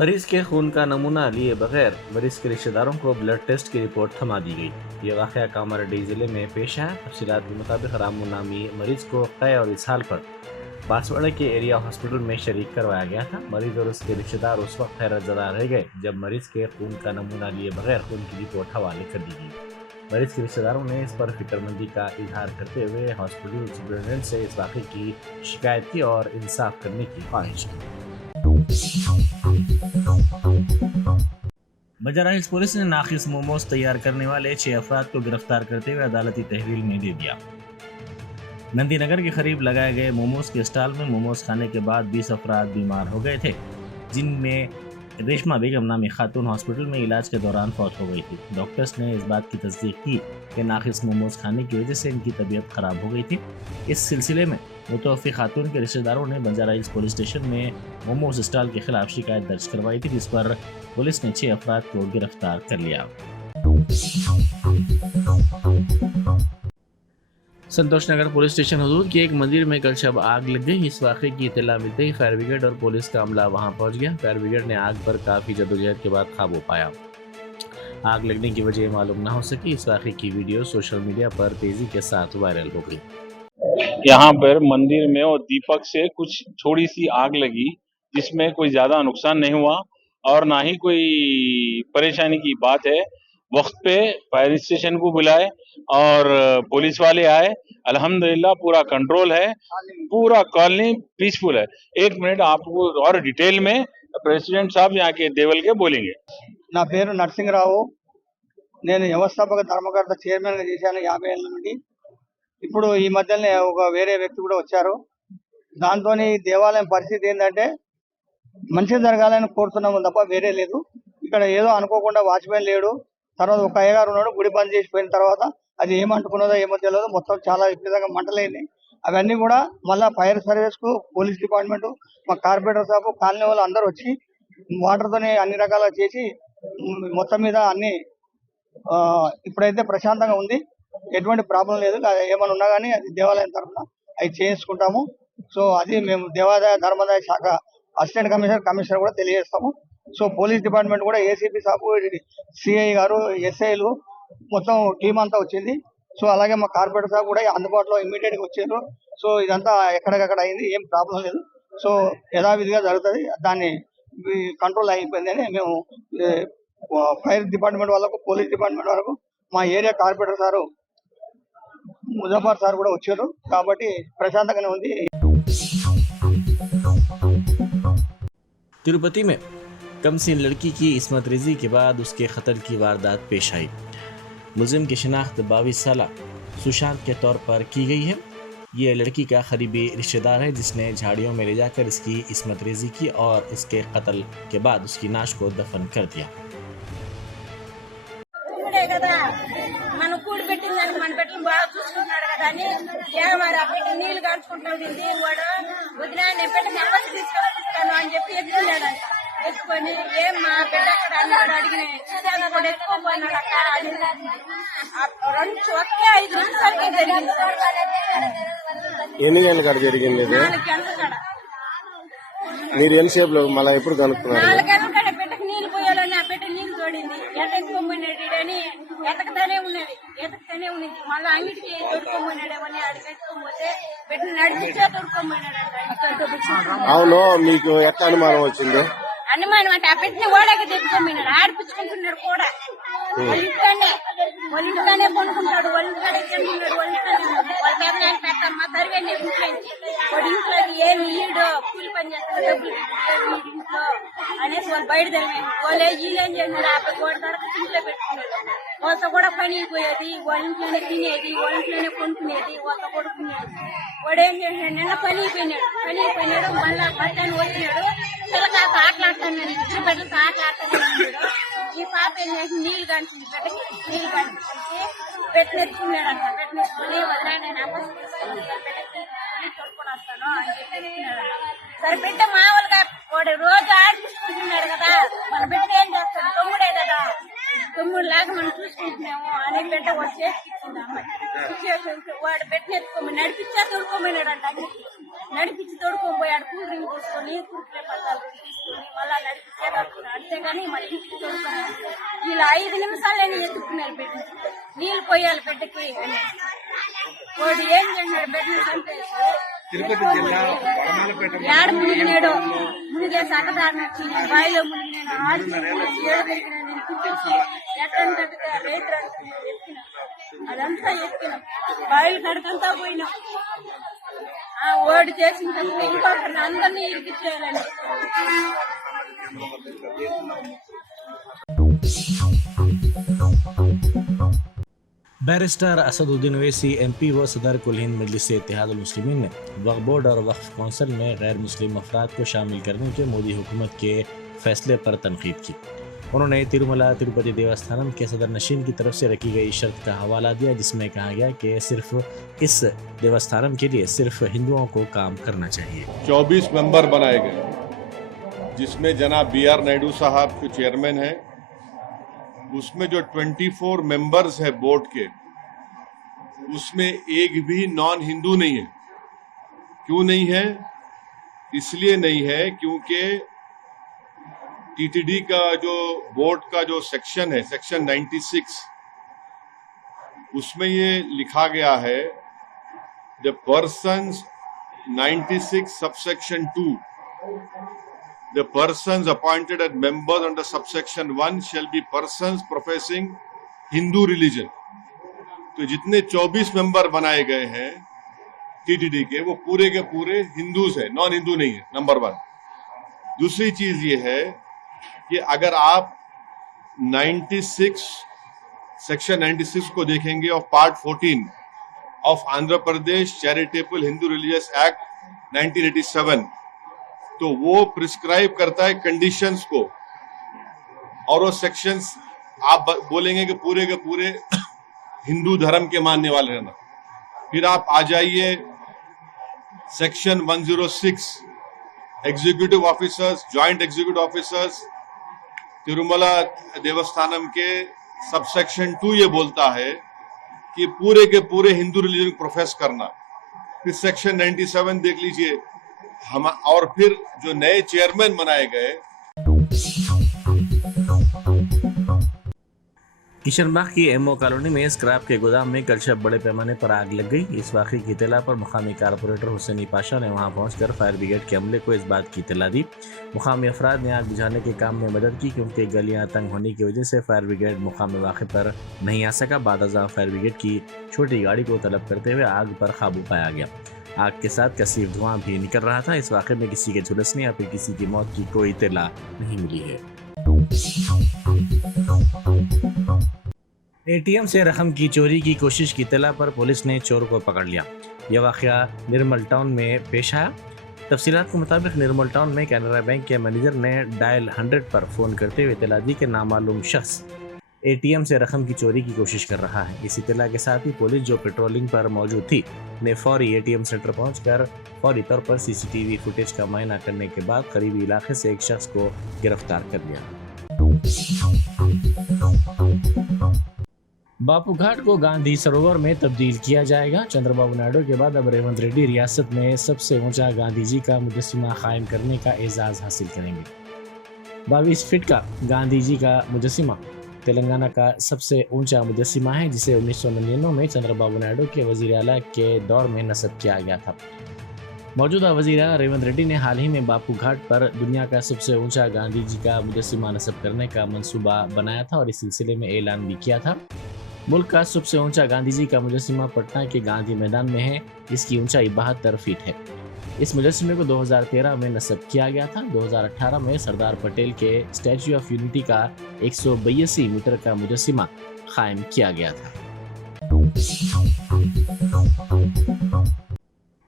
मरीज के खून का नमूना लिए बगैर मरीज के रिश्तेदारों को ब्लड टेस्ट की रिपोर्ट थमा दी गई। ये वाक़या कामारेड्डी जिले में पेश आया। तफसीलात के मुताबिक रामू नामी मरीज को कै और इसहाल पर बांसवाड़ा के एरिया हॉस्पिटल में शरीक करवाया गया था। मरीज और उसके रिश्तेदार उस वक्त हैरत ज़दा रह गए जब मरीज के खून का नमूना लिए बगैर खून की रिपोर्ट हवाले कर दी गई। मरीज के रिश्तेदारों ने इस पर फिक्रमंदी का इजहार करते हुए हॉस्पिटल सुपरिटेंडेंट से इस वाक़े की शिकायत की और इंसाफ करने की ख्वाहिश की। बंजारा हिल्स पुलिस ने नाखिस मोमोज तैयार करने वाले 6 अफराद को गिरफ्तार करते हुए अदालती तहवील में दे दिया। नंदी नगर के करीब लगाए गए मोमोज के स्टॉल में मोमोज खाने के बाद 20 अफराद बीमार हो गए थे, जिनमें रेशमा बेगम नामी खातून हॉस्पिटल में इलाज के दौरान फौत हो गई थी। डॉक्टर्स ने इस बात की तस्दीक की कि नाखिस मोमोज खाने की वजह से इनकी तबीयत खराब हो गई थी। इस सिलसिले में मुतवफ़ी खातून के रिश्तेदारों ने बंजारा हिल्स पुलिस स्टेशन में मोमोज स्टॉल के खिलाफ शिकायत दर्ज करवाई थी, जिस पर पुलिस ने 6 अफराद को गिरफ्तार कर लिया। संतोष नगर पुलिस स्टेशन हुदूद के एक मंदिर में कल शब आग लग गई। इस वाक़े की इत्तला मिलते ही फायर ब्रिगेड और पुलिस का अमला वहां पहुंच गया। फायर ब्रिगेड ने आग पर काफ़ी जदोजहद के बाद काबू पाया। आग लगने की वजह मालूम न हो सकी। इस वाक़े की वीडियो सोशल मीडिया पर तेजी के साथ वायरल हो गई। यहाँ पर मंदिर में और दीपक से कुछ थोड़ी सी आग लगी, जिसमें कोई ज्यादा नुकसान नहीं हुआ और ना ही कोई परेशानी की बात है। वक्त पे फायर स्टेशन को बुलाए और पुलिस वाले आए। अल्हम्दुलिल्लाह पूरा कंट्रोल है, पूरा कॉलोनी पीसफुल है। 1 मिनट आपको और डिटेल में प्रेसिडेंट साहब यहाँ के देवल के बोलेंगे। నా పేరు నరసింహరావు. నేను వ్యవస్థాపక ధర్మకర్త చైర్మన్ గా చేశాను 50 ఏళ్ల నుండి. ఇప్పుడు ఈ మధ్యనే ఒక వేరే వ్యక్తి కూడా వచ్చారు. దాంతో దేవాలయం పరిస్థితి ఏంటంటే మంచి జరగాలని కోరుతున్నాము తప్ప వేరే లేదు. ఇక్కడ ఏదో అనుకోకుండా వాచ్మెన్ లేడు, తర్వాత ఒక అయ్యగారు ఉన్నాడు. గుడి బంద్ చేసిపోయిన తర్వాత అది ఏమంటుకున్నదో ఏమో తెలియదు, మొత్తం చాలా విపరీతంగా మంటలేని అవన్నీ కూడా మళ్ళా ఫైర్ సర్వీస్ కు పోలీస్ డిపార్ట్మెంట్ మా కార్పొరేటర్ సాబు కాలనీ వాళ్ళు అందరూ వచ్చి వాటర్ తోనే అన్ని రకాలుగా చేసి మొత్తం మీద అన్ని ఇప్పుడైతే ప్రశాంతంగా ఉంది. ఎటువంటి ప్రాబ్లం లేదు. ఏమైనా ఉన్నా కానీ అది దేవాలయం తరఫున అవి చేయించుకుంటాము. సో అది మేము దేవాదాయ ధర్మాదాయ శాఖ అసిస్టెంట్ కమిషనర్ కూడా తెలియజేస్తాము. సో పోలీస్ డిపార్ట్మెంట్ కూడా ఏసీపీ సాబు, సిఐ గారు, ఎస్ఐలు మొత్తం టీం అంతా వచ్చింది. సో అలాగే మా కార్పొరేటర్ సాబ్ కూడా అందుబాటులో ఇమ్మీడియట్ గా వచ్చారు. సో ఇదంతా ఎక్కడికక్కడ అయింది, ఏం ప్రాబ్లం లేదు. సో యథావిధిగా జరుగుతుంది. దాన్ని కంట్రోల్ అయిపోయిందని మేము ఫైర్ డిపార్ట్మెంట్ వాళ్ళకు, పోలీస్ డిపార్ట్మెంట్ వాళ్ళకు, మా area corporator sir Muzaffar sir కూడా వచ్చారు. కాబట్టి ప్రశాంతంగానే ఉంది. तिरुपति में कमसीन लड़की की इस्मत रेजी के बाद उसके कत्ल की वारदात पेश आई। मुलजिम की शिनाख्त 22 साल सुशांत के तौर पर की गई है। ये लड़की का करीबी रिश्तेदार है जिसने झाड़ियों में ले जाकर इसकी इस्मत रेजी की और इसके कत्ल के बाद उसकी नाश को दफन कर दिया। మనం కూడి పెట్టిన దానికి మన పెట్టిన బాగా చూసుకుంటున్నాడు కదా అని మరి ఆ పెట్టి నీళ్లు కాల్చుకుంటుంది. వాడు వదిన నేను పెట్టి నెంబర్ తీసుకొస్తాను అని చెప్పి ఎత్తుకున్నాడంట. ఎత్తుకొని ఏం మా బిడ్డ అక్కడ అన్నాడు అడిగిన చిన్న కూడా ఎత్తుకోపోయినాడు అక్క అని. 5 నిమిషాలకే జరిగింది. ఎన్ని గంటల కాడ జరిగింది? 4 గంటల కాడ. మీరు ఎంతసేపు లో మళ్ళీ ఎప్పుడు కనుక్కున్నారు? 4 గంటల కాడ పెట్టకు నీళ్లు పోయాలని ఆ పెట్టి నీళ్లు తోడింది. ఎత్తుకోమన్నాడని ఎతకతానే ఉన్నది. మళ్ళీ అంగిటికి తొడుకోమన్నాడేమని ఆడికి ఎత్తుకోపోతే పెట్టి నడిపించే తొడుకోమన్నాడంట. అవును, మీకు ఎట్లా అనుమానం వచ్చింది? అనుమానం అంటే ఆ పెట్టిన ఓడకి తెచ్చుకోమన్నాడు. ఆడిపించుకుంటున్నాడు కూడా. వాళ్ళ ఇంటికానే కొనుక్కుంటాడు. వాళ్ళ ఇంటికాడే తింటున్నాడు. వాళ్ళ పెదనాన్ని పెట్టమ్మా సరిగ్గా ఇంట్లో వాడి ఇంట్లోకి ఏమి ఈడు కూలి పని చేస్తాడు, డబ్బులు ఏమి ఇంట్లో అనేసి వాళ్ళు బయట తెలియదు. వాళ్ళు వీళ్ళేం చేసినాడు, ఆ గోడ దొరక ఇంట్లో పెట్టుకున్నాడు. వాళ్ళతో కూడా పని పోయేది, వాళ్ళ ఇంట్లోనే తినేది, వాళ్ళ ఇంట్లోనే కొనుక్కునేది, వాళ్ళతో కొడుకునేది. వాడు ఏం చేసినాడు, నిన్న పని అయిపోయినాడు. మళ్ళా బట్టాన్ని వచ్చినాడు. పిల్లకాయతో ఆటలాడుతున్నాడు, ఇద్దరు బిడ్డలతో ఆటలాడుతున్నాడు. ఈ పాప ఏం చేసి నీళ్లు కానిపించి బిడ్డకి నీళ్లు కానిపించి పెట్టినెత్తుకున్నాడంట. పెట్టినెత్తుకుని వదిలే నేను బిడ్డకి తొడుకొని వస్తాను అని చెప్పి ఎత్తుకున్నాడు. సరే బిడ్డ మామూలుగా వాడు రోజు ఆడిపించుకుంటున్నాడు కదా, మన బిడ్డ ఏం చేస్తాడు, తమ్ముడే కదా, తమ్ముడు లాగా మనం చూసుకుంటున్నాము అని బిడ్డ వచ్చి ఇచ్చింది అమ్మాయి. వాడు పెట్టినెత్తుకోమని నడిపించా తోడుకోమన్నాడంట. నడిపించి తోడుకోపోయాడు. కూల్ డ్రింక్ తీసుకొని కుర్కులే పట్టాలు తీసుకొని మళ్ళా నడిపించి అంతేగాని మళ్ళీ వీళ్ళు 5 నిమిషాలని ఎత్తుకున్నారు బిడ్డ, నీళ్ళు పోయాలి బిడ్డకి. వాడు ఏం చేసినాడు, బిడ్డను చంపేసి ఏడ మునిగినాడు, మునిగే సగదాడినొచ్చి బావిలో మునిగినాడు, ఏడు పెరిగినాడు కుట్టించి ఎట్టంటే రైతు ఎత్తినాం, అదంతా ఎత్తినాం, బావిల కడకంతా పోయినాం. ఓడి చేసిన తప్పు ఇంకొకరిని అందరినీ ఇరికిచ్చేయాలండి. बैरिस्टर असदुद्दीन ओवैसी MP व सदर कुल हिंद मजलिस इत्तेहादुल मुस्लिमीन ने वक्फ बोर्ड और वक्फ कौंसिल में गैर मुस्लिम अफराद को शामिल करने के मोदी हुकूमत के फैसले पर तनकीद की। उन्होंने तिरुमला तिरुपति देवस्थानम के सदर नशीन की तरफ से रखी गई शर्त का हवाला दिया, जिसमें कहा गया कि सिर्फ इस देवस्थानम के लिए सिर्फ हिंदुओं को काम करना चाहिए। 24 मेंबर बनाए गए, जिसमें जनाब BR नायडू साहब जो चेयरमैन हैं, उसमें जो 24 मेंबर्स है बोर्ड के, उसमें एक भी नॉन हिंदू नहीं है। क्यों नहीं है? इसलिए नहीं है क्योंकि TTD का जो बोर्ड का जो सेक्शन है, सेक्शन 96, उसमें ये लिखा गया है, the persons 96 subsection 2, the persons appointed as members under subsection 1 shall be persons professing Hindu religion। तो जितने 24 मेंबर बनाए गए हैं TTD के, वो पूरे के पूरे हिंदूज हैं, नॉन हिंदू नहीं है, नंबर 1। दूसरी चीज ये है कि अगर आप 96 सेक्शन 96 को देखेंगे of part 14 of Andhra Pradesh charitable Hindu religious act 1987, तो वो प्रिस्क्राइब करता है कंडीशंस को, और वो सेक्शंस आप बोलेंगे कि पूरे के पूरे हिंदू धर्म के मानने वाले रहना। फिर आप आ जाइए section 106 executive officers, joint executive officers, Tirumala Devasthanam के सबसेक्शन 2 ये बोलता है कि पूरे के पूरे हिंदू रिलीजन प्रोफेस करना। फिर सेक्शन 97 देख लीजिए हम, और फिर जो नए चेयरमैन बनाए गए। किशनबाग की एमओ कॉलोनी में स्क्रैप के गोदाम में कल शब बड़े पैमाने पर आग लग गई। इस वाक़े की इत्तला पर मुकामी कारपोरेटर हुसैनी पाशा ने वहां पहुंचकर फायर ब्रिगेड के अमले को इस बात की इत्तला दी। मुकामी अफराद ने आग बुझाने के काम में मदद की, क्योंकि गलियां तंग होने की वजह से फायर ब्रिगेड मुकामी वाक़े पर नहीं आ सका। बाद अज़ां फायर ब्रिगेड की छोटी गाड़ी को तलब करते हुए आग पर काबू पाया गया। आग के साथ कसीफ धुआं भी निकल रहा था। इस वाक़े में किसी के झुलसने या फिर किसी की मौत की कोई इत्तला नहीं मिली है। ATM से रकम की चोरी की कोशिश की इत्तला पर पुलिस ने चोर को पकड़ लिया। यह वाक़या निर्मल टाउन में पेश आया। तफसीलात के मुताबिक निर्मल टाउन में कैनरा बैंक के मैनेजर ने डायल 100 पर फ़ोन करते हुए इत्तला दी कि नामालूम शख्स ATM से रकम की चोरी की कोशिश कर रहा है। इस इत्तला के साथ ही पुलिस, जो पेट्रोलिंग पर मौजूद थी, ने फौरी ATM सेंटर पहुंचकर फौरी तौर पर CCTV फुटेज का मुआयना करने के बाद करीबी इलाके से एक शख्स को गिरफ्तार कर लिया। बापू घाट को गांधी सरोवर में तब्दील किया जाएगा। चंद्रबाबू नायडू के बाद अब रेवंत रेड्डी रियासत में सबसे ऊंचा गांधी जी का मुजस्सिमा कायम करने का एजाज़ हासिल करेंगे। 22 फीट का गांधी जी का मुजस्सिमा तेलंगाना का सबसे ऊंचा मुजस्सिमा है, जिसे 1999 में चंद्रबाबू नायडू के वज़ीर आला के दौर में नस्ब किया गया था। मौजूदा वज़ीर आला रेवंत रेड्डी ने हाल ही में बापू घाट पर दुनिया का सबसे ऊंचा गांधी जी का मुजस्सिमा नस्ब करने का मंसूबा बनाया था और इस सिलसिले में ऐलान भी किया था। मुल्क का सबसे ऊंचा गांधी जी का मुजस्सिमा पटना के गांधी मैदान में है, जिसकी ऊंचाई 72 फीट है। इस मुजस्सिमे को 2013 में नस्ब किया गया था। 2018 में सरदार पटेल के स्टैच्यू ऑफ यूनिटी का 182 मीटर का मुजस्सिमा कायम किया गया था।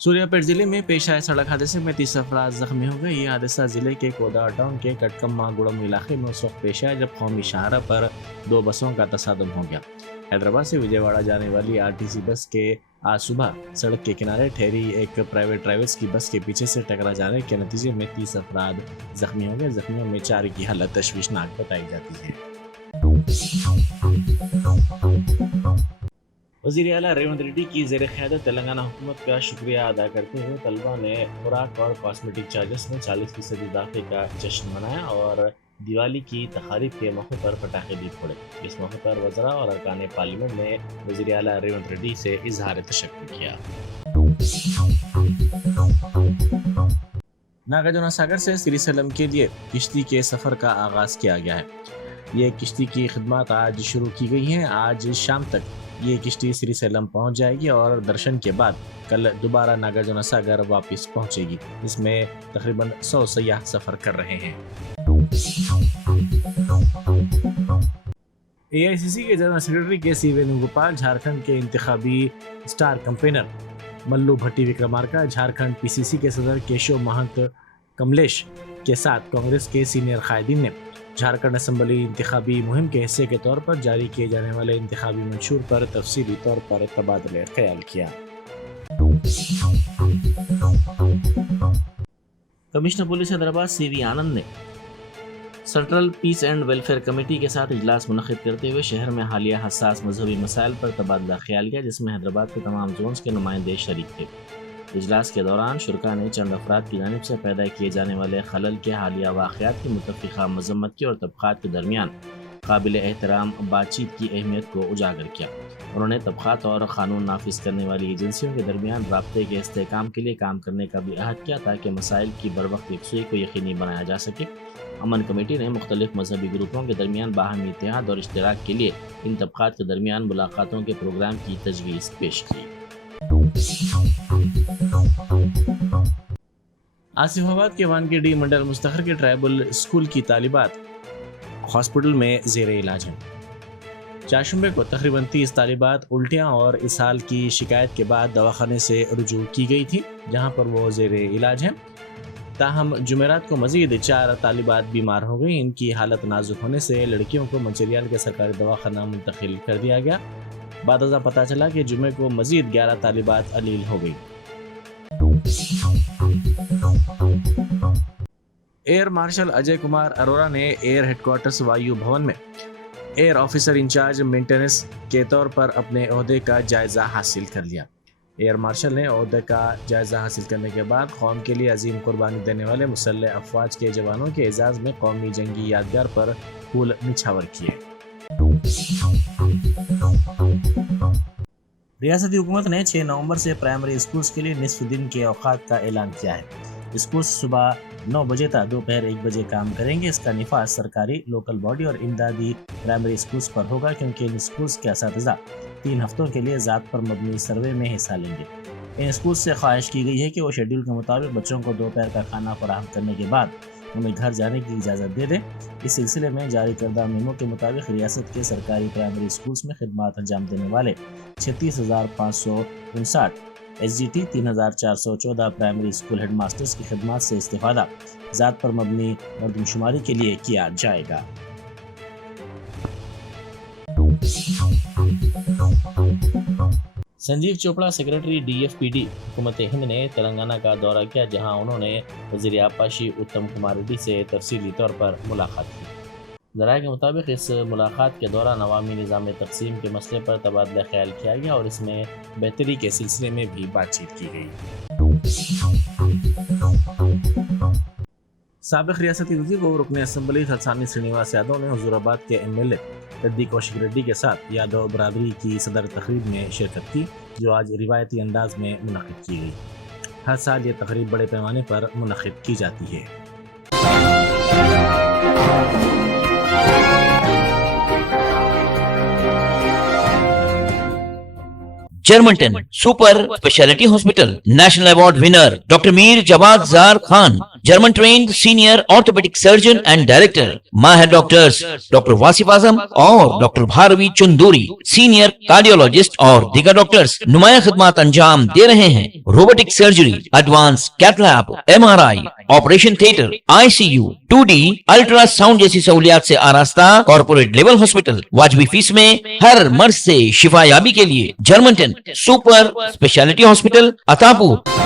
सूर्यापेट जिले में पेश आए सड़क हादसे में 30 अफराद जख्मी हो गए। ये हादसा जिले के कोदा टाउन के कटकम्मा गुड़म इलाके में उस वक्त पेश आया जब कौमी शाहरा पर 2 बसों का तसादम हो गया। हैदराबाद से विजयवाड़ा जाने वाली RTC बस के आज सुबह सड़क के किनारे ठहरी एक प्राइवेट ट्रैवल्स की बस के पीछे से टकरा जाने के नतीजे में 30 अफराद जख्मी हो गए। जख्मियों में 4 की हालत तशवीशनाक बताई जाती है। वज़ीर आला रेवंत रेड्डी की ज़ेर क़यादत तेलंगाना हुकूमत का शुक्रिया अदा करते हुए तलबा ने खुराक और कॉस्मेटिक चार्जेस में 40% इजाफे का जश्न मनाया और दिवाली की तकारीब के मौके पर पटाखे भी फोड़े। इस मौके पर वज़रा और अरकान पार्लियामेंट ने वज़ीर आला रेवंत रेड्डी से इजहार तशक्कुर किया। नागार्जुन सागर से श्रीशैलम के लिए किश्ती के सफ़र का आगाज़ किया गया है। ये किश्ती की खिदमत आज शुरू की गई हैं। आज शाम तक ये किश्ती श्रीशैलम पहुंच जाएगी और दर्शन के बाद कल दोबारा नागार्जुन सागर वापस पहुंचेगी। इसमें तकरीबन 100 सयाह सफ़र कर रहे हैं। AICC के जनरल सेक्रेटरी के वेणुगोपाल, झारखंड के इंतखाबी स्टार कैंपेनर मल्लू भट्टी विक्रमार्का, झारखंड PCC के सदर केशव महंत कमलेश के साथ कांग्रेस के सीनियर कायदीन ने झारखंड असेंबली इंतखाबी मुहिम के हिस्से के तौर पर जारी किए जाने वाले इंतखाबी मंशूर पर तफसीली तौर पर तबादले ख्याल किया। Commissioner police Hyderabad CV Anand ने central peace and welfare committee के साथ इजलास मुनक़िद करते हुए शहर में हालिया हसास मजहबी मसाइल पर तबादला ख्याल किया, जिसमें हैदराबाद के तमाम जोन्स के नुमाइंदे शरीक थे। इजलास के दौरान शुरका ने चंद अफराद की जानिब से पैदा किए जाने वाले खलल के हालिया वाक़यात की मुतफ़िक़ा मज़म्मत की और तबक़ात के दरमियान काबिल एहतराम बातचीत की अहमियत को उजागर किया। उन्होंने तबक़ात और क़ानून नाफिज करने वाली एजेंसियों के दरमियान राब्ते के इस्तेहकाम के लिए काम करने का भी अहद किया ताकि मसाइल की बरवक्त यकसुई को यकीनी बनाया जा सके। अमन कमेटी ने मुख्तलिफ मजहबी ग्रुपों के दरमियान बाहमी इत्तेहाद और इश्तराक के लिए इन तबक़ात के दरमियान मुलाकातों के प्रोग्राम की तजवीज़ पेश की। आसिफाबाद के वानखेड़ी मंडल मुस्तखर के ट्राइबल स्कूल की तालिबात हॉस्पिटल में ज़ेर इलाज हैं। चारशंबे को तकरीबन 30 तालिबात उल्टियाँ और इसहाल की शिकायत के बाद दवाखाने से रुजू की गई थी, जहां पर वो ज़ेर इलाज हैं। ताहम जुमेरात को मज़ीद 4 तालिबात बीमार हो गई। इनकी हालत नाजुक होने से लड़कियों को मंचरियाल के सरकारी दवाखाना मुंतकिल कर दिया गया। बादजा पता चला कि जुमे को मज़ीद 11 तालिबात अलील हो गई। एयर मार्शल अजय कुमार अरोरा ने एयर हेडक्वार्टर्स वायु भवन में एयर ऑफिसर इंचार्ज मेंटेनेंस के तौर पर अपने ओहदे का जायजा हासिल कर लिया। एयर मार्शल ने ओहदे का जायजा हासिल करने के बाद कौम के लिए अजीम कुर्बानी देने वाले मुसल्लह अफवाज के जवानों के एजाज में कौमी जंगी यादगार पर फूल निछावर किए। रियासती हुकूमत ने 6 नवंबर से प्राइमरी स्कूल्स के लिए निस्फ दिन के औकात का ऐलान किया है। स्कूल्स सुबह 9 बजे तक दोपहर 1 बजे काम करेंगे। इसका निफाज सरकारी, लोकल बॉडी और इमदादी प्राइमरी स्कूल्स पर होगा, क्योंकि इन स्कूल्स के असातिज़ा 3 हफ्तों के लिए ज़ात पर मबनी सर्वे में हिस्सा लेंगे। इन स्कूल्स से ख्वाहिश की गई है कि वो शेड्यूल के मुताबिक बच्चों को दोपहर का खाना फराहम करने के बाद उन्हें घर जाने की इजाज़त दे दें। इस सिलसिले में जारी करदा मेमो के मुताबिक रियासत के सरकारी प्राइमरी स्कूल्स में खिदमत अंजाम देने वाले 36,559 SGT, 3,414 प्राइमरी स्कूल हेडमास्टर्स की खिदमत से इस्तिफादा ज़ात पर मबनी मर्दमशुमारी के लिए किया जाएगा। संजीव चोपड़ा सेक्रेटरी DFPD हुकूमत हिंद ने तेलंगाना का दौरा किया, जहां उन्होंने वज़ीर आपाशी उत्तम कुमार रेड्डी से तफसीली तौर पर मुलाकात की। ज़राए के मुताबिक इस मुलाकात के दौरान अवामी निज़ाम तक़सीम के मसले पर तबादला ख्याल किया गया और इसमें बेहतरी के सिलसिले में भी बातचीत की गई। साबिक़ रियासती वज़ीर व रुकन असम्बली थलसानी श्रीनिवास यादव ने हुजूराबाद के MLA गद्दी कौशिक रेड्डी के साथ यादव बरादरी की सदर तकरीब में शिरकत की, जो आज रिवायती अंदाज में मुनक़िद की गई। हर साल ये तकरीब बड़े पैमाने पर मुनक़िद की जाती है। Germanten super speciality hospital national award winner doctor Mir Jawad Jar Khan, German trained senior orthopaedic surgeon and director, माहिर डॉक्टर्स डॉक्टर वासिफ आजम और doctor Bharavi Chanduri, senior cardiologist और दीगर डॉक्टर्स नुमाया खिदमत अंजाम दे रहे हैं। Robotic surgery, advance cath lab, MRI, operation theatre, ICU, 2D ultrasound जैसी सहूलियात से आरास्ता कॉर्पोरेट लेवल हॉस्पिटल। वाजबी फीस में हर मर्ज से शिफायाबी के लिए Germanton super speciality hospital, Attapur.